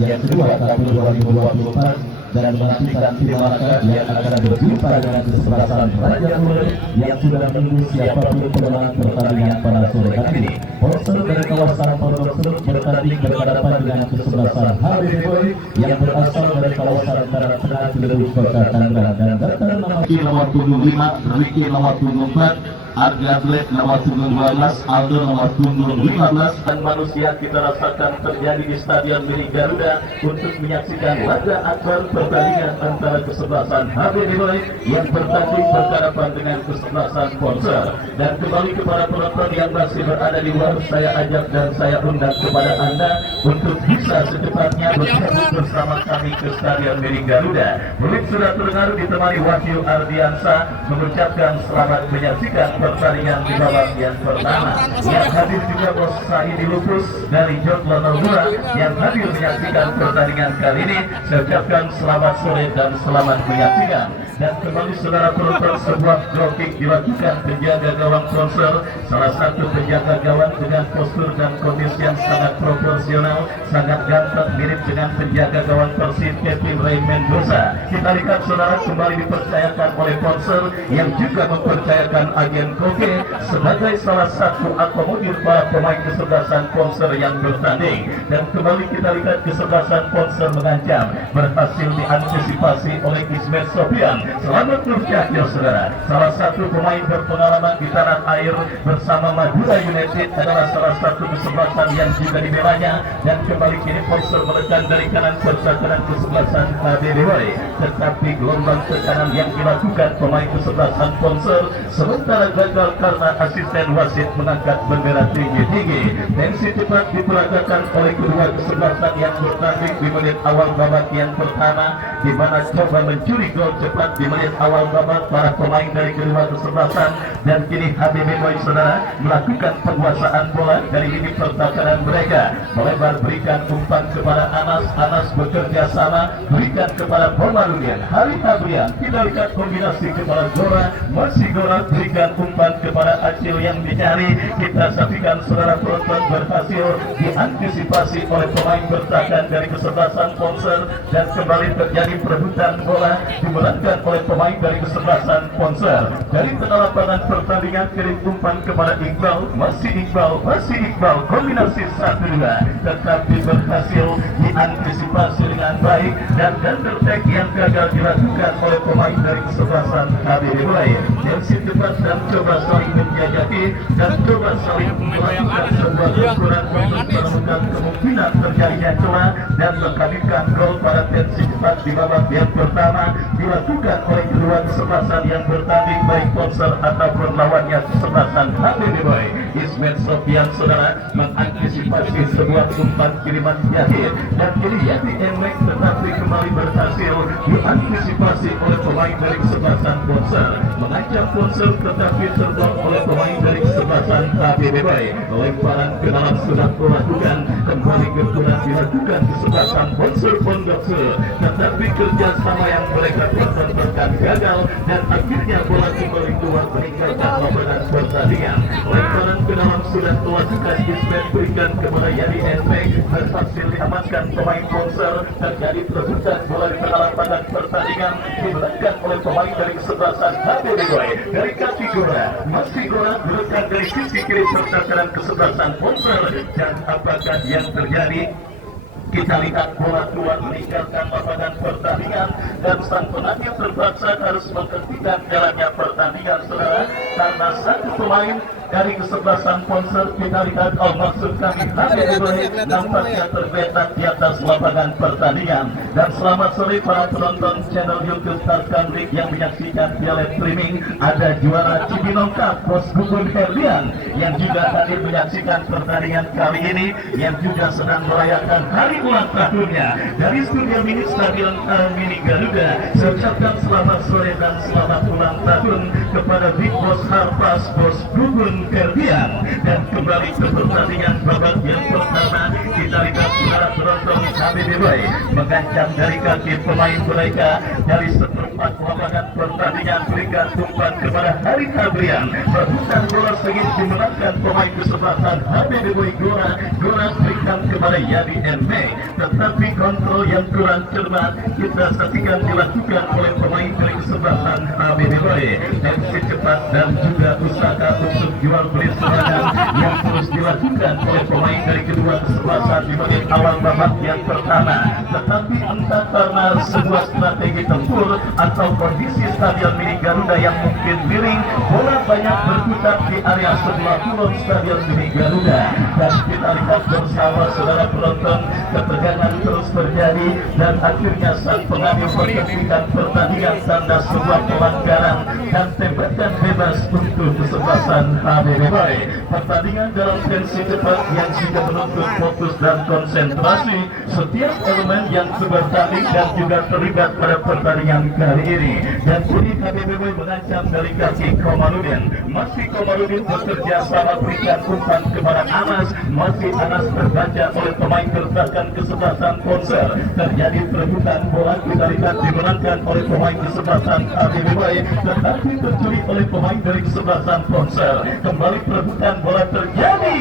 yang kedua tahun 2024 dan menantikan tim Malaka yang akan berjumpa dengan kesebelasan Raja Mulut yang sudah menunggu siapapun pemenang pertandingan pada sore hari ini. Polser dari kawasan Pondok Serut bertanding berhadapan dengan kesebelasan HBD Boy yang berasal dari kawasan Tanah Tengah Ciledug Kota Tangerang dan datang nomor punggung 5, Ricky nomor punggung 4, Arga Black nomor punggung 12, Aldo nomor punggung 15. Dan manusia kita rasakan terjadi di Stadion Milik Garuda untuk menyaksikan laga akbar pertandingan antara kesebelasan HBD Boy yang bertanding berhadapan dengan kesebelasan Polser. Dan kembali kepada penonton yang masih berada di luar, saya ajak dan saya undang kepada Anda untuk bisa secepatnya bergabung bersama kami ke Stadion Milik Garuda. Murid sudah terdengar ditemani Wahyu Ardiansa mengucapkan selamat menyaksikan pertandingan di babak yang pertama. Yang hadir juga Bos Saidi Lupus dari Joglo Nogura yang hadir menyaksikan pertandingan kali ini. Saya ucapkan selamat sore dan selamat menyaksikan. Dan kembali saudara penonton, sebuah dropkick dilakukan penjaga gawang Polser, salah satu penjaga gawang dengan postur dan kondisi yang sangat proporsional, sangat ganteng, mirip dengan penjaga gawang Persib Kevin Ray Mendoza. Kita lihat saudara, kembali dipercayakan oleh Polser yang juga mempercayakan agen Koke sebagai salah satu akomodir para pemain kesebelasan Polser yang bertanding. Dan kembali kita lihat kesebelasan Polser mengancam, berhasil diantisipasi oleh Ismet Sofian. Selamat berjaya saudara, salah satu pemain berpengalaman di tanah air bersama Madura United adalah salah satu kesebelasan yang juga dibelanya. Dan kembali kini Polser menekan dari kanan persatuan kesebelasan HBD Boy, tetapi gelombang tekanan yang dilakukan pemain kesebelasan Polser sementara gagal karena asisten wasit mengangkat bendera tinggi-tinggi. Tensi cepat diperagakan oleh kedua kesebelasan yang bertanding di menit awal babak yang pertama, di mana coba mencuri gol cepat di menit awal babak para pemain dari kedua kesebelasan. Dan kini HBD Boy saudara melakukan penguasaan bola dari lini pertahanan mereka, melebar berikan umpan kepada Anas, Anas bekerja sama berikan kepada Bomaludian, Hari Abrian, kita lihat kombinasi kepada Gora, masih Gora berikan umpan kepada Acil yang dicari. Kita saksikan saudara penonton berhasil diantisipasi oleh pemain bertahan dari kesebelasan Polser dan kembali terjadi perebutan bola dimenangkan oleh pemain dari kesebelasan Polser. Dari tengah lapangan pertandingan kirim umpan kepada Iqbal, masih Iqbal kombinasi 1-2 tetapi berhasil diantisipasi dengan baik dan counter attack yang gagal dilakukan oleh pemain dari kesebelasan HBD Boy. Tensi cepat dan coba saling menjajaki dan coba saling melakukan sebuah ukuran untuk menemukan kemungkinan terjadinya celah dan menghadirkan gol pada tensi cepat di babak yang pertama dilakukan oleh kedua kesebelasan yang bertanding baik Polser ataupun lawannya kesebelasan HPB Boy. Ismet Sofian saudara mengantisipasi sebuah umpan kiriman Yati dan kini Yati Emek tetapi kembali berhasil diantisipasi oleh pemain dari kesebelasan Polser. Mengancam Polser tetapi terblok oleh pemain dari kesebelasan HPB Boy. Lemparan ke dalam sudah dilakukan, kembali berkurang dilakukan kesebelasan Polser Pondokse, tetapi kerjasama yang mereka pertontonkan gagal dan akhirnya bola kembali keluar meninggalkan lapangan pertandingan. Lemparan ke dalam sudah dilakukan, Ismet berikan kepada Yadi Enpeng, berhasil diamankan pemain Polser. Terjadi perebutan bola di tengah lapangan pertandingan dimenangkan oleh pemain dari kesebelasan HPB Boy. Dari kaki Gora, masih Gora berlekat dari sisi kiri pertahanan kesebelasan Polser, dan apakah yang terjadi? Kita lihat bola keluar meninggalkan lapangan pertandingan dan sang penanya terpaksa harus menghentikan jalannya pertandingan saudara karena satu pemain dari kesebelasan Polser, kita lihat maksud kami HPB nampaknya tergeletak di atas lapangan pertandingan. Dan selamat sore para penonton channel YouTube Tarkan League yang menyaksikan via live streaming. Ada juara Cibinong Cup Bos Gugun Herdian yang juga hadir menyaksikan pertandingan kali ini, yang juga sedang merayakan hari ulang tahunnya. Dari studio mini Stadion Mini Garuda, saya ucapkan selamat sore dan selamat ulang tahun kepada Big Boss Harpas Bos Gugun Herdian. Dan kembali ke pertandingan babak yang pertama, kita lihat suara penonton HPB Boy mengancam dari kaki pemain mereka dari seperempat lapangan pertandingan, berikan umpan kepada Hari Tabrian, rebutan bola sengit dimenangkan pemain kesebelasan HPB Boy. Gora berikan kepada Yadi Enme, tetapi kontrol yang kurang cermat kita saksikan dilakukan oleh pemain dari kesebelasan HPB Boy. Tensi cepat dan juga usaha untuk jual beli serangan yang terus dilakukan oleh pemain dari kedua kesebelasan di bagian awal babak yang pertama, tetapi entah karena sebuah strategi tempur atau kondisi Stadion Mini Garuda yang mungkin miring, bola banyak berputar di area sebelah kulon Stadion Mini Garuda. Dan kita lihat bersama saudara penonton, ketegangan terus terjadi dan akhirnya sang pengambil menghentikan pertandingan tanda sebuah pelanggaran dan tembakan bebas untuk kesebelasan HPB Boy. Pertandingan dalam tensi cepat yang juga menuntut fokus dan konsentrasi setiap elemen yang bertanding dan juga terlibat pada pertandingan kali ini. Dan kini HPB Boy mengancam dari kaki Komarudin. Masih Komarudin bekerja sama berikan umpan kepada Anas. Masih Anas terbaca oleh pemain bertahan kesebelasan Polser. Terjadi perebutan bola, kita lihat dimenangkan oleh pemain kesebelasan HPB Boy, tetapi tercuri oleh pemain dari kesebelasan Polser. Kembali perebutan bola terjadi.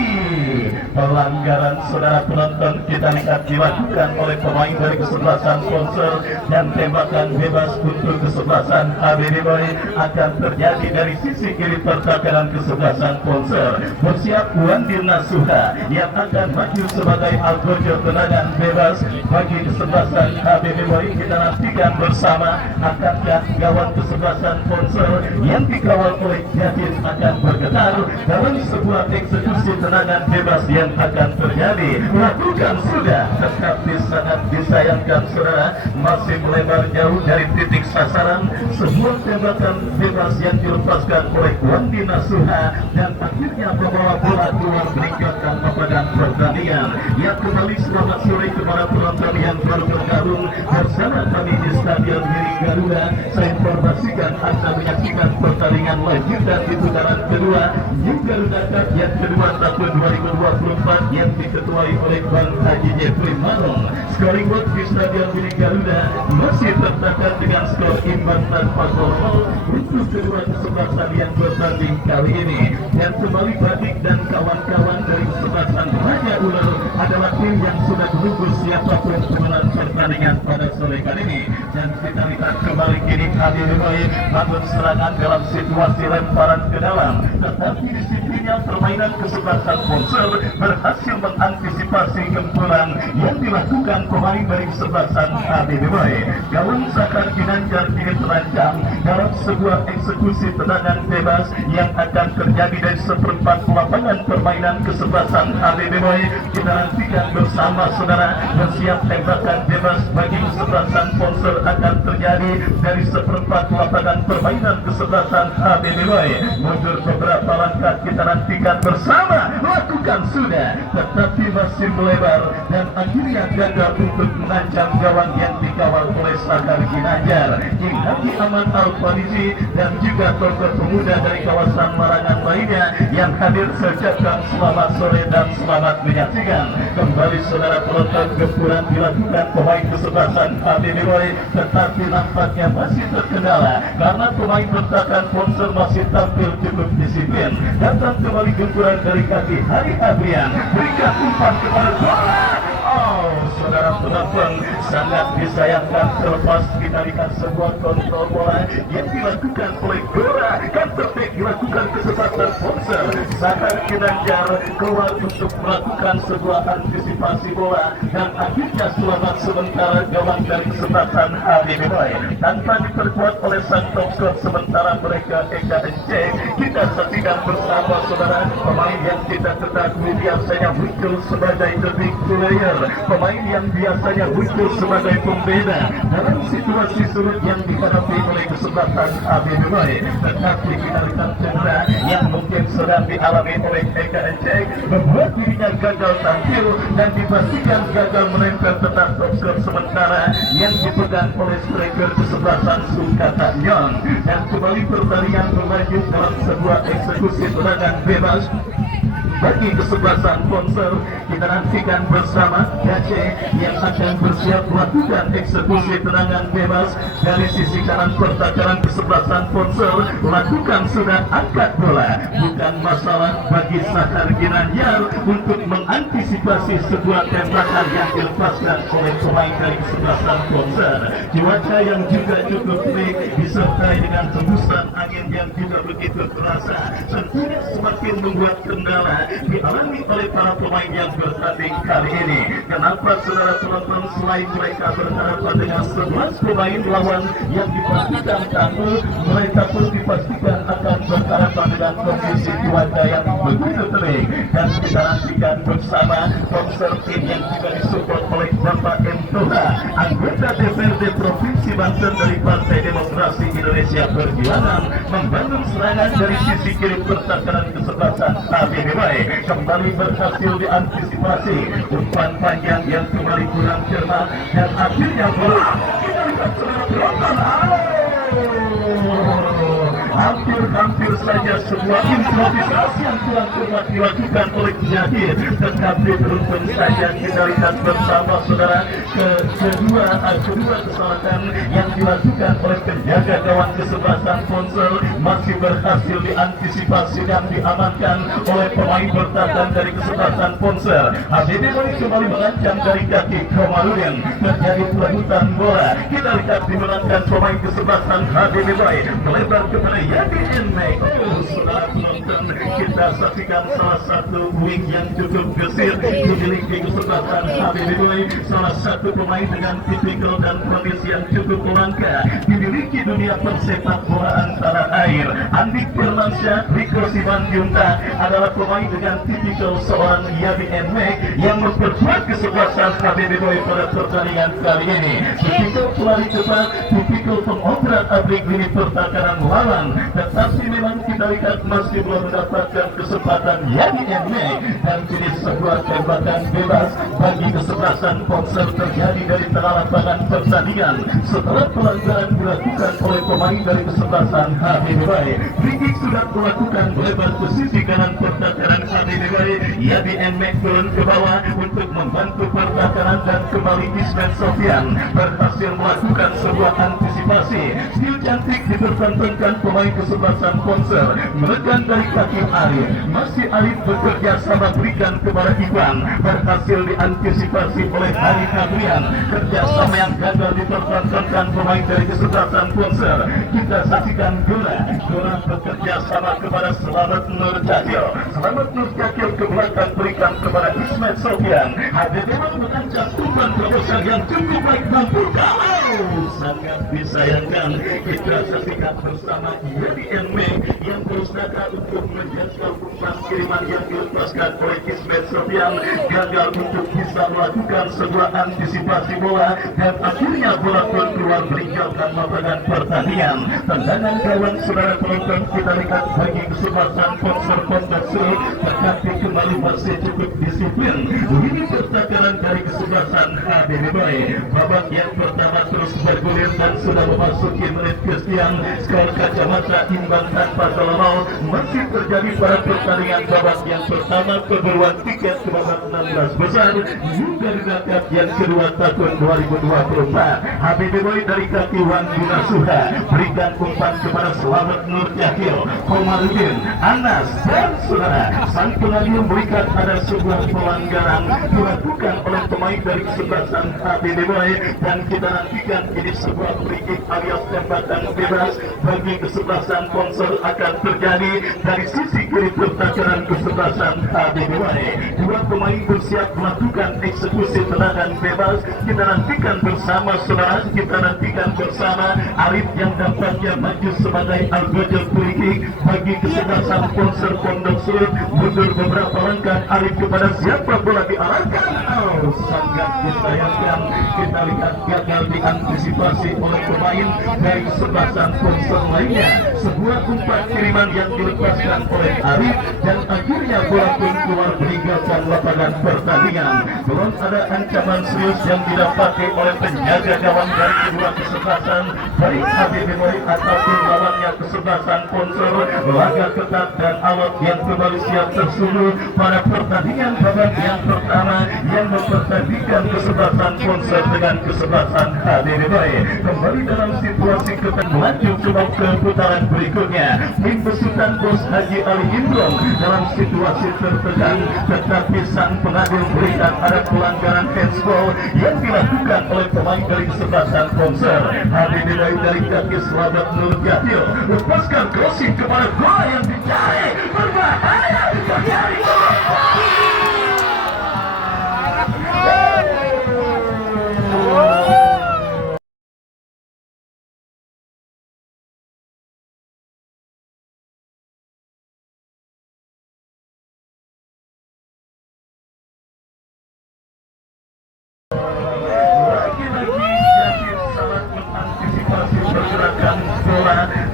Pelanggaran saudara penonton, kita lihat dilakukan oleh pemain dari kesebelasan Polser dan tembakan bebas untuk kesebelasan HPB Boy akan terjadi dari sisi kiri pertahanan kesebelasan Polser. Bersiap Wandi Nasuha yang akan maju sebagai algojo tendangan bebas bagi kesebelasan HPB Boy. Kita nantikan bersama akankah gawang kesebelasan Polser yang dikawal oleh Jadid akan bergetar dalam sebuah eksekusi tendangan bebas yang akan terjadi. Lakukan sudah, tetapi sangat disayangkan saudara, masih melebar jauh dari titik sasaran. Sebuah tembakan bebas yang dilepaskan oleh Wandi Nasuha dan akhirnya membawa bola keluar meninggalkan lapangan pertandingan. Yang kembali selamat sore kepada penonton yang baru bergabung bersama kami di Stadion Mini Garuda. Saya informasikan Anda menyaksikan pertandingan lanjutan di putaran kedua New Garuda Cup yang kedua tahun 2024 yang diketuai oleh Bang Haji Jeffrey Manong. Scoring board di Stadion Mini Garuda masih tertahan dengan skor imbang tanpa gol untuk kedua kesebelasan yang bertanding kali ini. Dan kembali Badik dan kawan-kawan dari kesebelasan Raja Ular adalah tim yang sudah menunggu siapapun pemenang pertandingan pada sore kali ini. Dan kita lihat kembali kini Hendrik Hadirimai bangun serangan dalam situasi lemparan ke dalam, tetapi disiplinnya permainan kesebelasan Ponsel berhasil mengantisipasi gempuran yang dilakukan pemain dari kesebelasan Hadirimai. Gawang Sakar Ginanjar kini terancam dalam sebuah eksekusi tendangan bebas yang akan terjadi dari seperempat lapangan permainan kesebelasan Hadirimai. Kita nantikan bersama saudara, bersiap tembakan bebas bagi kesebelasan Ponsel akan terjadi dari seperempat lapangan permainan kesebelasan Hadirimai. Mundur beberapa langkah, kita nantikan bersama, lakukan sudah, tetapi masih melebar dan akhirnya gagal untuk menancap gawang yang dikawal oleh Sakar Ginanjar. Haji Aman Al-Farizi dan juga tokoh pemuda dari kawasan Marangan lainnya yang hadir sejahtera, selamat sore dan selamat menyaksikan. Kembali saudara penonton, gempuran dilakukan pemain kesebelasan Hadirimai, tetapi nampaknya masih terkendala karena pemain bentakan Ponsel masih tampil cukup disiplin. Datang kembali gempuran dari kaki Hari Adrian, berikan umpan kepada bola. Oh, saudara penonton, sangat disayangkan terlepas kita lihat sebuah kontrol bola yang dilakukan oleh Gora. Counter back dilakukan kesempatan Ponsel. Sakar Ginanjar keluar untuk melakukan sebuah antisipasi bola dan akhirnya selamat sementara gawang dari kesempatan Hadirimai. Tanpa diperkuat oleh sang top skor sementara mereka EKSC, kita saksikan bersama saudara pemain yang kita ketahui biasanya muncul sebagai the big player, pemain yang biasanya muncul sebagai pembeda dalam situasi sulit yang dihadapi oleh kesempatan Hadirimai. Tetapi kita lihat cedera yang mungkin sedang dialami oleh EKSC membuat dirinya gagal tampil dan dipastikan gagal menempel tetap top skor sementara yang dipegang oleh striker kesebelasan Sulkata Nyon. Dan kembali pertandingan berlanjut dalam sebuah eksekusi tendangan bebas bagi kesebelasan Ponsel. Kita nantikan bersama Gace yang akan bersiap melakukan eksekusi tendangan bebas dari sisi kanan pertahanan kesebelasan Ponsel. Lakukan sudah, angkat bola, bukan masalah bagi Sakar Ginanjar untuk mengantisipasi sebuah tembakan yang dilepaskan oleh pemain dari kesebelasan Ponsel. Cuaca yang juga cukup baik disertai dengan hembusan angin yang juga begitu terasa, tentunya semakin membuat kendala dialami oleh para pemain yang bertanding kali ini. Kenapa saudara penonton, selain mereka berhadapan dengan 11 pemain lawan yang dipastikan tangguh, mereka pun dipastikan akan berhadapan dengan kondisi cuaca yang begitu terik. Dan kita nantikan bersama konser tim yang juga disupport oleh Bapak M. Toha, anggota DPRD Provinsi Banten dari Partai Demokrasi Indonesia Perjuangan, membangun serangan dari sisi kiri pertahanan kesebelasan Hadirimai. Kembali berhasil diantisipasi umpan panjang yang kembali kurang cermat dan akhirnya bola kita lihat penonton. Hampir saja sebuah improvisasi yang kurang cermat dilakukan oleh Jahir, tetapi beruntung saja kita lihat bersama saudara kedua kesalahan yang dilakukan oleh penjaga gawang kesebelasan Ponsel masih berhasil diantisipasi dan diamankan oleh pemain bertahan dari kesebelasan Ponsel. Hadirimai kembali mengancam dari kaki Komarudin, terjadi perebutan bola. Kita lihat dimenangkan pemain kesebelasan Hadirimai, melebar kepada YDN. Saudara penonton, kita saksikan salah satu wing yang cukup gesit memiliki kesempatan Hadirimai, salah satu pemain dengan tipikal dan kondisi yang cukup langka dimiliki dunia persepak bolaan tanah air. Andik Firmansyah, Riko Simanjunta adalah pemain dengan tipikal seorang YDN yang memperkuat kesebelasan Hadirimai pada pertandingan kali ini. Tipikal pelari cepat, tipikal pengobrak abrik lini pertahanan lawan, tetapi memang kita lihat masih belum mendapatkan kesempatan YDN dan kini sebuah tembakan bebas bagi kesebelasan Ponsel terjadi dari tengah lapangan pertandingan setelah pelanggaran dilakukan oleh pemain dari kesebelasan Hadirimai. Free sudah melakukan melebar ke sisi kanan pertahanan Hadirimai. YDN turun ke bawah untuk membantu pertahanan dan kembali Ismail Sofian berhasil melakukan sebuah antisipasi. Skill cantik dipertontonkan pemain kesebelasan Ponsel, menekan dari kaki Arif. Masih Arif bekerja sama berikan kepada Iwan, berhasil diantisipasi oleh Hari Adrian. Kerjasama yang gagal dipertontonkan pemain dari kesebelasan Ponser. Kita saksikan bola bekerja sama kepada Selamat Nur Cahyo. Selamat Nur Cahyo ke belakang berikan kepada Ismet Sofian. Ada memang mengancam tumpuan terobosan yang cukup baik mampu kalau sangat disayangkan. Kita saksikan bersama Yedi NB yang berusaha untuk menjangkau umpan kiriman yang dilepaskan oleh Ismet Sofian, gagal untuk bisa melakukan sebuah antisipasi bola dan akhirnya bola pun keluar meninggalkan lapangan pertandingan. Tendangan kawan saudara penonton kita lihat bagi kesempatan Ponser Pondok tetapi kembali masih cukup disiplin. Ini pertakaran dari kesebelasan HBB Boy. Babak yang pertama terus bergulir dan sudah memasuki menit ke-9. Skor kacamata imbang tanpa gol. Masih terjadi pada pertandingan babak yang pertama perburuan tiket ke babak 16 besar Yuda Cup yang kedua tahun 2024. HBB Boy dari kaki Wan Gunasuha berikan umpan kepada Selamat Nur Cahyo, Komarudin, Anas dan saudara. Sang pengadil memberikan ada sebuah pelanggaran dilakukan oleh pemain dari kesebelasan HBB Boy dan kita nantikan ini sebuah free kick alias tembakan bebas bagi kesebelasan Ponser akan terjadi dari sisi kiri pertakaran kesebelasan HBB Boy. Dua pemain bersiap melakukan eksekusi tendangan bebas. Kita nantikan bersama saudara, kita nantikan bersama Arif yang dampaknya maju sebagai Al-Bajal free kick bagi kesebelasan Ponser Pondok Surut. Mundur beberapa langkah Arif kepada siapa bola diarahkan. Sangat disayangkan, kita lihat gagal diantisipasi oleh pemain dari kesebelasan Ponser lainnya. Sebuah umpan kiriman yang dilepaskan oleh Arif dan akhirnya bola pun keluar meninggalkan lapangan pertandingan. Belum ada ancaman serius yang didapati oleh penjaga gawang dari kedua kesebelasan baik HBB Boy ataupun lawannya kesebelasan Ponser. Laga ketat dan alat yang kembali siap tersusun pada pertandingan babak yang pertama yang mempertandingkan kesebelasan Ponser dengan kesebelasan HBB Boy. Kembali dalam situasi ketat melaju ke putaran berikutnya. Tim besutan Bos Haji Ali Imron dalam situasi tertekan, tetapi sang pengadil berikan ada pelanggaran handsball yang dilakukan oleh pemain dari kesebelasan Ponser. HBB Boy dari kaki Selamat Nur Cahyo lepaskan crossing kepada bola yang dicari berbahaya terjadi gol.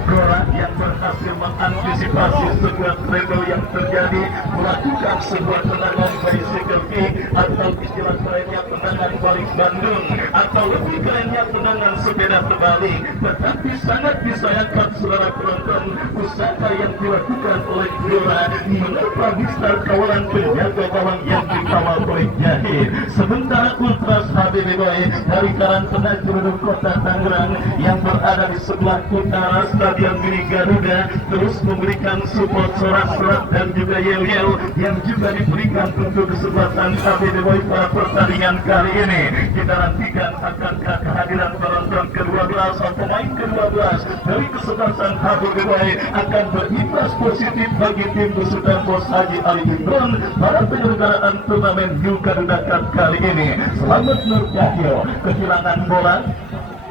Bola yang berhasil mengantisipasi sebuah treble yang terjadi, melakukan sebuah tendangan bicycle kick atau istilah kerennya tendangan balik Bandung atau lebih kerennya tendangan sepeda terbalik. Tetapi sangat disayangkan saudara penonton, usaha yang dilakukan oleh bola menerpa mistar kawalan penjaga gawang yang dikawal oleh Jahid. Sementara Ultras HBB Boy dari Karangtengah Curuduk Kota Tangerang yang berada di sebelah utara Stadion Mini Garuda terus memberikan support sorak-sorak dan juga yel-yel yang juga diberikan untuk kesebelasan HBB Boy pada pertandingan kali ini. Kita nantikan akankah kehadiran penonton ke-12 atau pemain ke-12 dari kesebelasan HBB Boy akan berimbas positif bagi tim besutan Bos Haji Ali Imron pada penyelenggaraan turnamen Garuda Cup kali ini. Selamat Nur Cahyo kehilangan bola,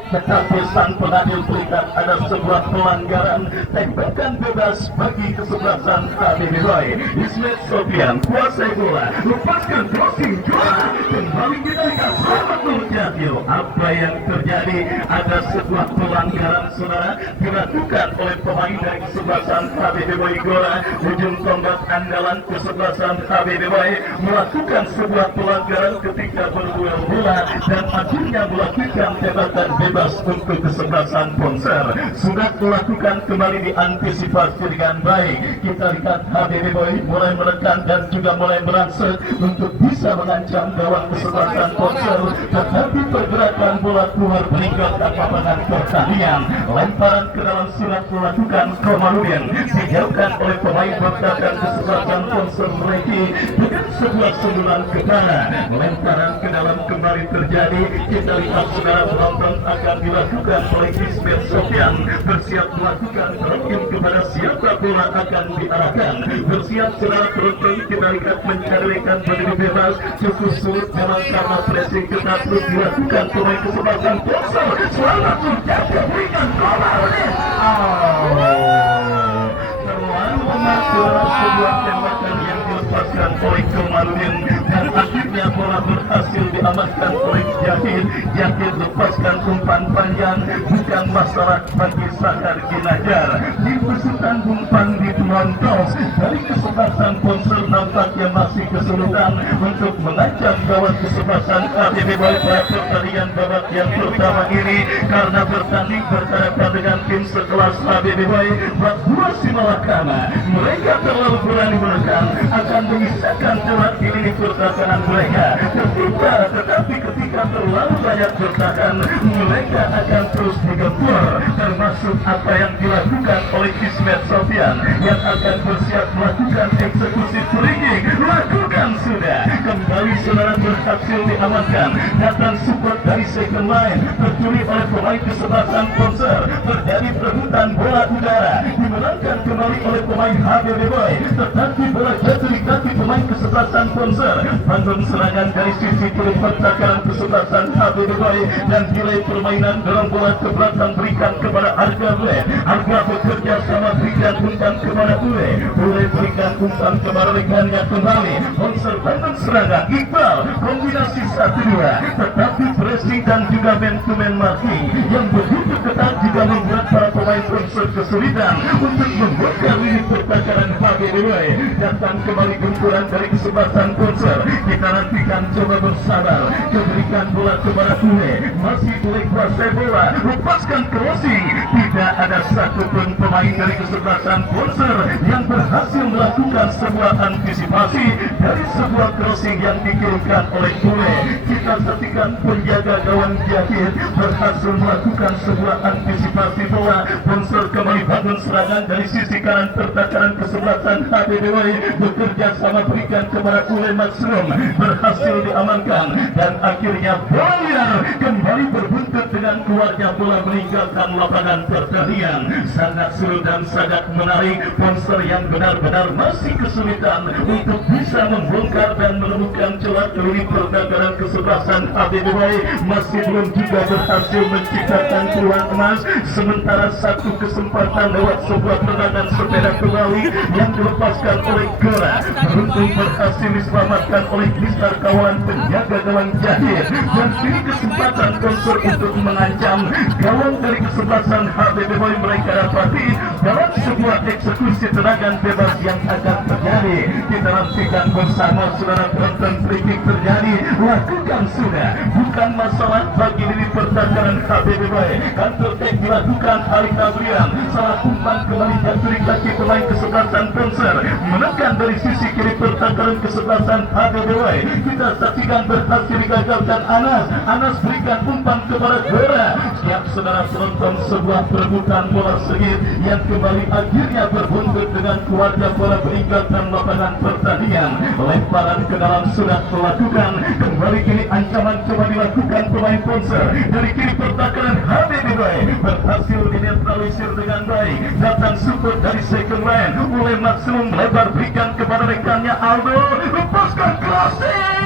tetapi sang pengadil berikan ada sebuah pelanggaran tembakan bebas bagi kesebelasan HBB Boy. Ismet Sofian kuasai bola, lepaskan crossing juara, kembali diberikan Selamat Nur Cahyo. Apa yang terjadi? Ada sebuah pelanggaran saudara dilakukan oleh pemain dari kesebelasan HBB Boy Gora. Ujung tombak andalan kesebelasan HBB Boy melakukan sebuah pelanggaran ketika berduel bola dan akhirnya melakukan tembakan bebas untuk kesebelasan Ponser. Sudah dilakukan kembali diantisipasi dengan baik. Kita lihat HBB Boy mulai menekan dan juga mulai merangsek untuk bisa mengancam gawang kesebelasan Ponser. tetapi pergerakan bola keluar meninggalkan lapangan pertandingan. Lemparan ke dalam surat melakukan Komarudin, dijauhkan oleh pemain bertahan kesempatan Ponser Reki dengan sebuah sundulan ke kanan. Lemparan ke dalam kembali terjadi. Kita lihat saudara penonton akan dilakukan oleh Ismail Sofian, bersiap melakukan dropping kepada siapa bola akan diarahkan. Bersiap saudara penonton, kita lihat mencarikan berdiri bebas, cukup sulit dalam karena pressing ketat terus dilakukan pemain kesempatan Ponser. Selamat menjaga berikan Komarudin. Terlalu memaksa sebuah tembakan yang dilepaskan oleh Komarudin dan akhirnya bola berhasil diamankan oleh Jahid. Jahid lepaskan umpan panjang, bukan masalah bagi Sakar Ginajar. Di besutan umpan di Montos dari kesempatan Ponser nampaknya masih kesulitan untuk mengancam gawang kesempatan ABB Boy pada pertandingan babak yang pertama ini, karena bertanding berhadapan dengan tim sekelas ABB Boy Papua Simalakama. Mereka terlalu berani menekan, akan mengisahkan celah di lini pertahanan mereka. Tetapi ketika terlalu banyak bertahan, mereka akan terus digempur, termasuk apa yang dilakukan oleh Ismet Sofian yang akan bersiap melakukan eksekusi free. Lakukan sudah, kembali saudara berhasil diamankan. Datang support dari second line, tercuri oleh pemain kesebelasan Ponser. Terjadi perebutan bola udara, dimenangkan kembali oleh pemain HBB Boy, tetapi bola jatuh di kaki pemain kesebelasan Ponser. Bangun serangan dari sisi kiri pertahanan kesebelasan HBB Boy dan nilai permainan dalam bola ke belakang berikan kepada Arga Ule. Arga bekerja sama berikan umpan kepada Ule. Ule berikan umpan kepada rekannya kembali. Ponser bangun serangan Iqbal, kombinasi 1-2, tetapi pressing dan juga man-to-man marking yang begitu ketat juga membuat para pemain Ponser kesulitan untuk membuka lini pertahanan HBB Boy. Datang kembali gempuran dari kesempatan Ponser. Kita nantikan, coba bersabar. Diberikan bola kepada Ule, masih Ule kuasai bola, lepaskan crossing. Tidak ada satupun pemain dari kesebelasan Ponser yang berhasil melakukan sebuah antisipasi dari sebuah crossing yang dikirimkan oleh Ule. Kita saksikan penjaga gawang Jahid berhasil melakukan sebuah antisipasi bola. Ponser kembali bangun serangan dari sisi kanan pertahanan kesebelasan HBB Boy, bekerja sama berikan kepada Ule Maksrum, berhasil diamankan dan akhirnya bola liar kembali berbuntut dengan keluarnya bola meninggalkan lapangan pertandingan. Sangat seru dan sangat menarik. Ponser yang benar-benar masih kesulitan untuk bisa membongkar dan menemukan celah lini pertahanan kesebelasan HBB Boy, masih belum juga berhasil menciptakan peluang emas. Sementara satu kesempatan lewat sebuah tendangan sepeda kembali yang dilepaskan oleh Gera, beruntung berhasil diselamatkan oleh Mister kawan penjaga gawang Jahid. Dan kini kesempatan Ponser untuk mengancam gawang dari kesebelasan HBB Boy mereka dapati dalam sebuah eksekusi tendangan bebas yang akan terjadi. Kita nantikan bersama saudara penonton. Free kick terjadi, lakukan sudah, bukan masalah bagi diri pertahanan HBB Boy. Counter attack dilakukan Ali Kabrian, salah umpan kembali jatuh di kaki pemain kesebelasan Ponser, menekan dari sisi kiri pertahanan kesebelasan HBB Boy. Kita saksikan berhasil digagalkan Anas. Anas berikan umpan kepada Gera. Siap saudara penonton, sebuah perebutan bola sengit yang kembali akhirnya berbuntut dengan keluarga bola meninggalkan lapangan pertandingan. Lemparan ke dalam sudah dilakukan, kembali kini ancaman coba dilakukan pemain Ponser dari kiri pertahanan HBB Boy, berhasil dinetralisir dengan baik. Datang support dari second line, Ule Maksum lebar berikan kepada rekannya Aldo, lepaskan crossing.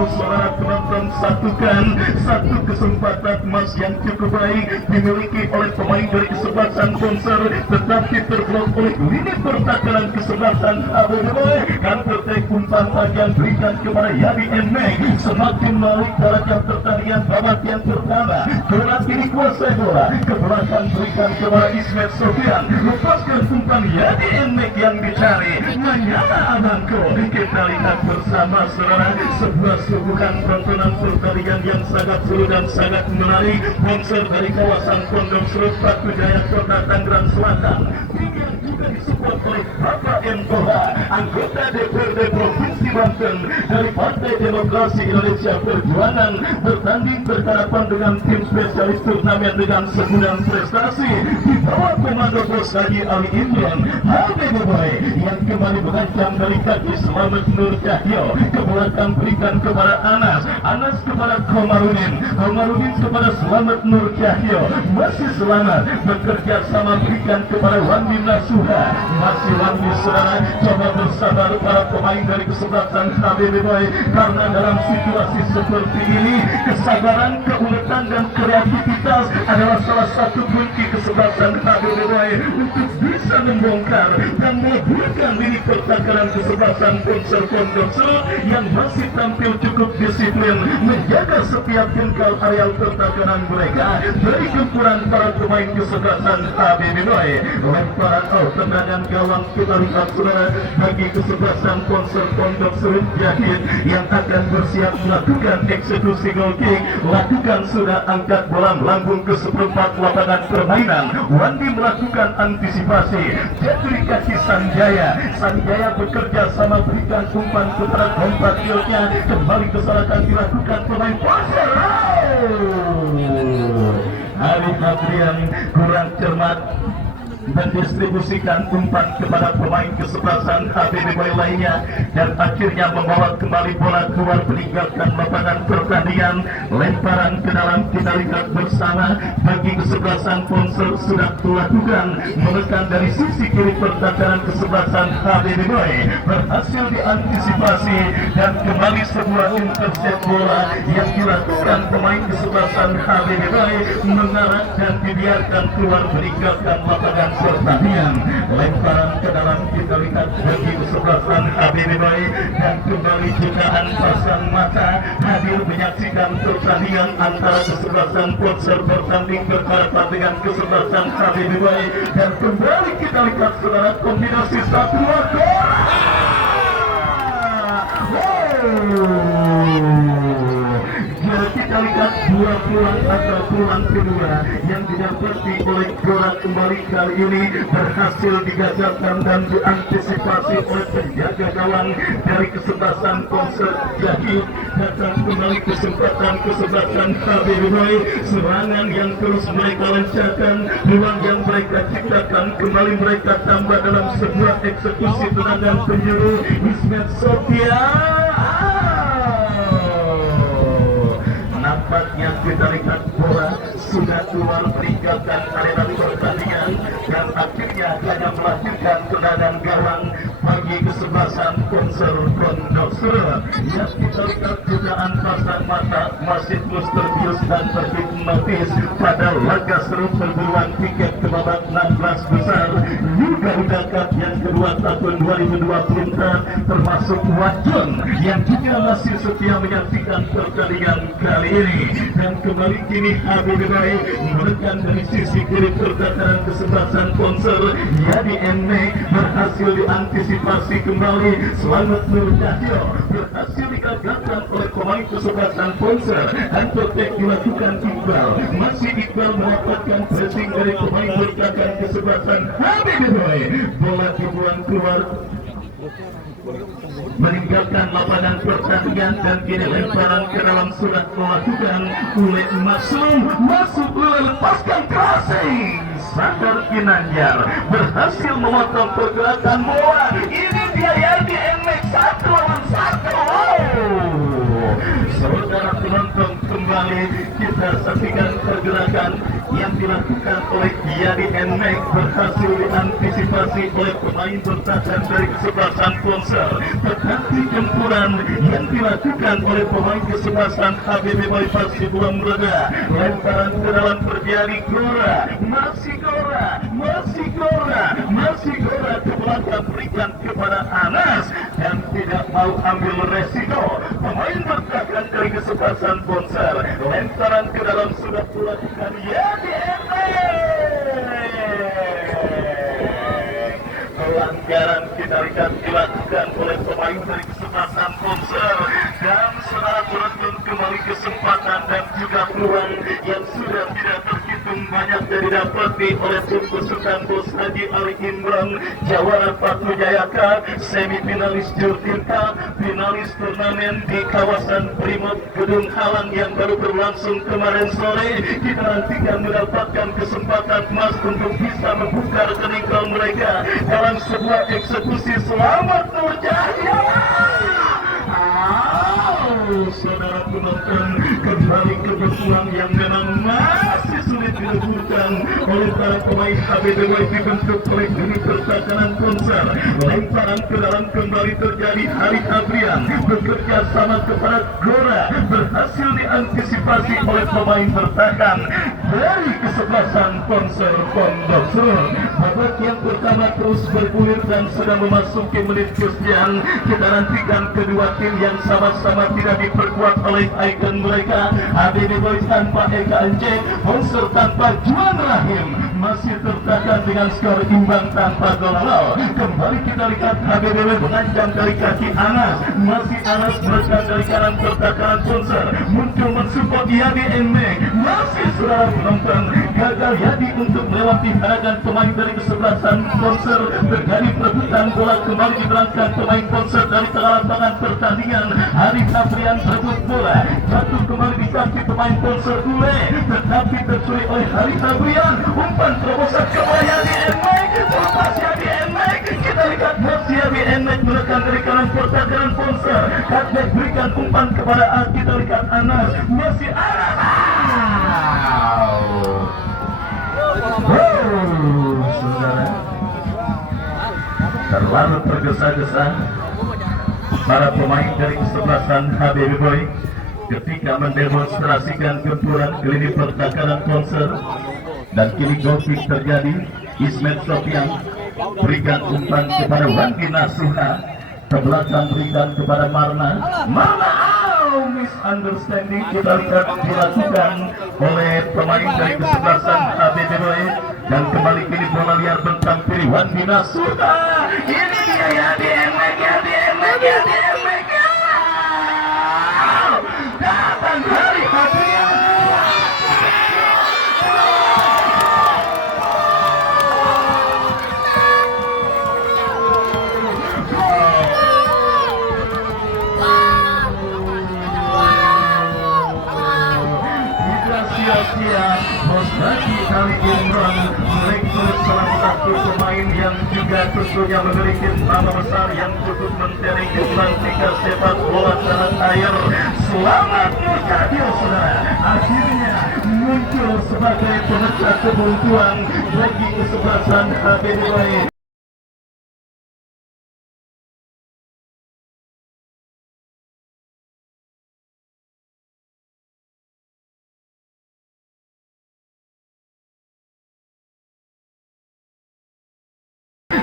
Saudara penonton, satu kesempatan emas yang cukup baik dimiliki oleh pemain dari kesebelasan Ponser, tetapi terblok oleh lini pertahanan kesebelasan HBB Boy. Counter attack umpan panjang berikan kepada Yadi Enmek, semakin menarik darah pertandingan babak yang pertama. Bola kini kuasai bola, ke belakang berikan kepada Ismet Sofian, lepaskan umpan Yadi Enmek yang dicari. Menyala abangku, kita lihat bersama saudara sebuah suguhan tontonan pertandingan yang sangat seru dan sangat menarik. Ponser dari kawasan Pondok Serut, Batu Jaya, Kota Tangerang Selatan, juga disupport oleh Bapak M. Toha, anggota DPRD Provinsi Banten dari Partai Demokrasi Indonesia Perjuangan, bertanding berhadapan dengan tim spesialis turnamen dengan segudang prestasi di bawah komando Bos Haji Ali Imran Habibie Boy yang kembali mengancam dari kaki Selamat Nur Cahyo ke belakang berikan kepada Anas kepada Komarudin kepada Selamat Nur Cahyo, masih Selamat bekerja sama berikan kepada Wandi Nasuha, masih Wandi saudara coba bersabar para pemain dari kesebelasan Habibie Boy, karena dalam situasi seperti ini kesabaran, keuletan dan kreativitas adalah salah satu kunci kesebelasan Habibie Boy untuk bisa membongkar dan meleburkan lini pertakaran kesebelasan Ponsel Pondok Solo yang masih tampil cukup disiplin menjaga setiap jengkal areal pertakaran mereka dari gempuran para pemain kesebelasan Habibie Boy. Lemparan tendangan gawang kita lihat saudara bagi kesebelasan Ponsel Pondok Serut Jahit yang akan bersiap melakukan eksekusi goal kick. Lakukan sudah angkat bola melambung ke seperempat lapangan permainan. Wandi melakukan antisipasi jatuh kaki Sanjaya bekerja sama berikan umpan kepada kompatriotnya, kembali kesalahan dilakukan pemain Ponsel. Arif Adrian kurang cermat mendistribusikan umpan kepada pemain kesebelasan Habibie Boy lainnya dan akhirnya membawa kembali bola keluar meninggalkan lapangan pertandingan. Lemparan ke dalam kita lihat bersama bagi kesebelasan Ponsel sudah dilakukan menekan dari sisi kiri pertakaran kesebelasan Habibie Boy berhasil diantisipasi dan kembali sebuah intercept bola yang dilakukan pemain kesebelasan Habibie Boy mengarah dan dibiarkan keluar meninggalkan lapangan pertandingan. Lemparan ke dalam kita lihat bagi kesebelasan Habibie Boy dan kembali jutaan pasang mata hadir menyaksikan pertandingan antara kesebelasan Ponsel bertanding berhadapan dengan kesebelasan Habibie Boy dan kembali kita lihat saudara kombinasi satu gol. Kita lihat dua pulang atau pulang kedua yang didapati oleh Gora kembali kali ini berhasil digagalkan dan diantisipasi oleh penjaga gawang dari kesebelasan Ponsel Jahit. Datang kembali kesempatan kesebelasan Habibie Boy, serangan yang terus mereka lancarkan, peluang yang mereka ciptakan kembali mereka tambah dalam sebuah eksekusi tendangan penjuru Ismet Sophia. Nampaknya kita lihat bola sudah keluar meninggalkan arena pertandingan dan akhirnya hanya melahirkan tendangan gawang bagi kesebelasan Ponsel Pondok Solo yang kita lihat jutaan pasang mata masih terus terbius dan terhipnotis pada laga seru perburuan tiket ke babak 16 besar Liga Udakat yang kedua tahun 2024 termasuk Wajun yang juga masih setia menyaksikan pertandingan kali ini. Dan kembali kini Habibie Boy menekan dari sisi kiri pertakaran kesebelasan Ponsel Yadi Emek berhasil diantisipasi kembali. Selamat Nur Cahyo berhasil digagalkan oleh pemain kesebelasan Ponsel dan protek dilakukan Iqbal. Masih Iqbal mendapatkan pressing dari pemain bertahan kesebelasan Habibie Boy. Bola dibuang keluar meninggalkan lapangan pertandingan dan kini lemparan ke dalam sudah melakukan oleh masuk lepaskan crossing. Sadar Ginanjar berhasil memotong pergerakan bola. Ini dia yang di MX 1-1. Saudara penonton, kembali kita saksikan pergerakan yang dilakukan oleh Yadi Emek berhasil diantisipasi oleh pemain bertahan dari kesebelasan Ponsel. Tetapi gempuran yang dilakukan oleh pemain kesebelasan Habibie Boy masih belum reda. Lemparan ke dalam terjadi Gora, masih Gora ke belakang berikan kepada Anas dan tidak mau ambil resiko. Pemain bertahan dari kesebelasan Ponsel. Lemparan ke dalam sudah dilakukan Yadi pelanggaran kita lihat dilakukan oleh pemain dari kesebelasan Ponsel dan saudara penonton kembali kesempatan dan juga peluang yang sudah tidak terhitung hanya didapati oleh tim besutan Bos Haji Ali Imran Jawara Patu Jayaka, semifinalis Jurtirta, finalis turnamen di kawasan Primot Gedung Halang yang baru berlangsung kemarin sore. Kita nantikan mendapatkan kesempatan emas untuk bisa membuka rekening kaum mereka dalam sebuah eksekusi. Selamat Nurjaya. Saudara penonton, kembali ke peluang yang memang masih sulit dileburkan oleh para pemain HBDW dibentuk oleh unit pertahanan konser. Lemparan ke dalam kembali terjadi. Hari Abrian bekerja sama kepada Gora, berhasil diantisipasi oleh pemain bertahan dari kesebelasan konser Pondok Sur. Babak yang pertama terus bergulir dan sudah memasuki menit kesekian. Kita nantikan kedua tim yang sama-sama tidak diperkuat oleh ikon mereka. HBD Boys tanpa Eka Ence, Monster tanpa Juan Rahim, masih tertahan dengan skor imbang tanpa gol. Kembali kita lihat HBD mengancam dari kaki Anas, masih Anas berkat dari kanan pertahanan Monster, muncul mensupport Yadi Emek, masih saudara penonton, gagal Yadi untuk melewati halangan pemain dari kesebelasan Monster. Terjadi perebutan bola, kembali diberangkat pemain Monster dari tengah lapangan pertandingan. Hari Abrian berebut bola, jatuh kembali di kaki pemain Monster Ule, tetapi tercuri oleh Hari Abrian. Umpan terobosan ke Yadi Emek, lepas Yadi Emek, kita lihat masih Yadi Emek menekan dari kanan pertahanan Monster. Kadek berikan umpan kepada kita lihat Anas, masih Anas. Saudara, terlalu tergesa-gesa para pemain dari kesebelasan HBD Boy ketika mendemonstrasikan gempuran ke lini pertahanan Monster. Dan kini goal kick terjadi. Ismet Sofian berikan umpan kepada Wandi Nasuha, ke belakang berikan kepada Marna. Misunderstanding kita lihat dilakukan oleh pemain dari kesebelasan HBD Boy. Dan kembali kini bola liar bentang kiri Wandi Nasuha. Ini dia Yadi Emek, Yadi Emek, Yadi Emek. Datang Hari Abrian. Sia-sia Bos Haji Ali Imran merekrut salah satu pemain yang juga tentunya memiliki nama besar yang cukup menteri gimnastika sepak bola tanah air. Selamat menjadi saudara, akhirnya muncul sebagai pemecah kebuntuan bagi kesebelasan HBD.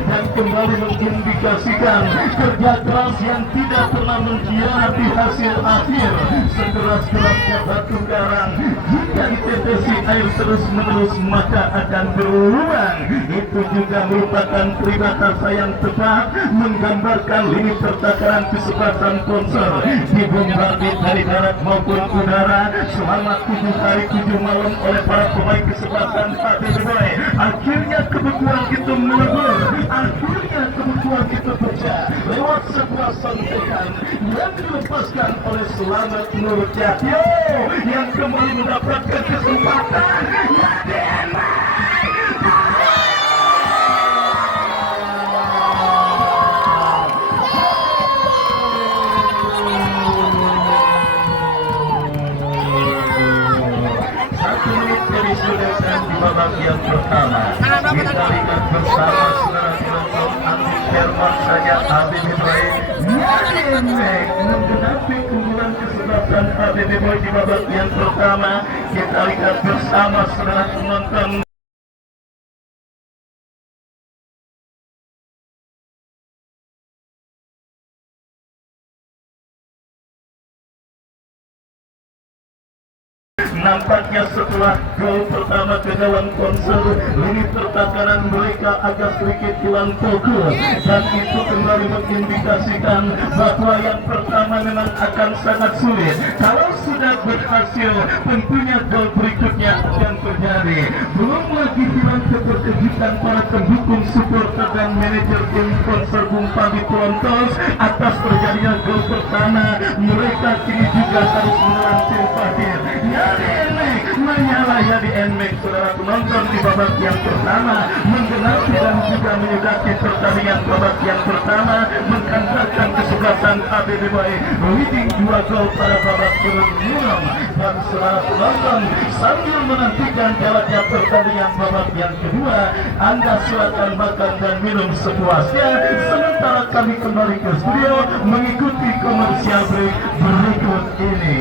Dan kembali mengindikasikan kerja keras yang tidak pernah mengkhianati hasil akhir. Sekeras-kerasnya batu karang, jika ditetesi air terus-menerus maka akan berulang. Itu juga merupakan peribahasa yang tepat menggambarkan lini pertahanan kesebelasan Monster. Dibombardir dari darat maupun udara selama 7 hari 7 malam oleh para pemain kesebelasan HBD Boy. Akhirnya kebutuhan itu melebur. Akhirnya kebutuhan itu pecah lewat sebuah sentuhan yang dilepaskan oleh Selamat Nurjaya yang kembali mendapatkan kesempatan. Yadi Emek. Di babak yang pertama kita lihat bersama saudara penonton Andi Herman saja HBD Boy Yadi Emek menggenapi keunggulan kesebelasan HBD Boy di babak yang pertama. Kita lihat bersama saudara penonton. Nampaknya setelah Gol pertama ke gawang Konser. Lini pertahanan mereka agak sedikit hilang fokus, dan itu kembali mengindikasikan bahwa yang pertama memang akan sangat sulit. Kalau sudah berhasil, tentunya gol berikutnya akan terjadi. Belum lagi hilang keterkejutan para pendukung, supporter dan manajer tim Konser Bumpang di Pelontos atas terjadinya gol pertama. Mereka kini juga harus menelan simpati. Yadi Enmek menyala, Yadi Enmek, saudara penonton, di babak yang pertama menggenapi dan juga menyudahi pertandingan babak yang pertama, menghantarkan kesebelasan ABB Baik leading 2 gol pada babak kedua. Dan saudara penonton, sambil menantikan jalannya pertandingan babak yang kedua, Anda silakan makan dan minum sepuasnya, sementara kami kembali ke studio mengikuti komersial break berikut ini.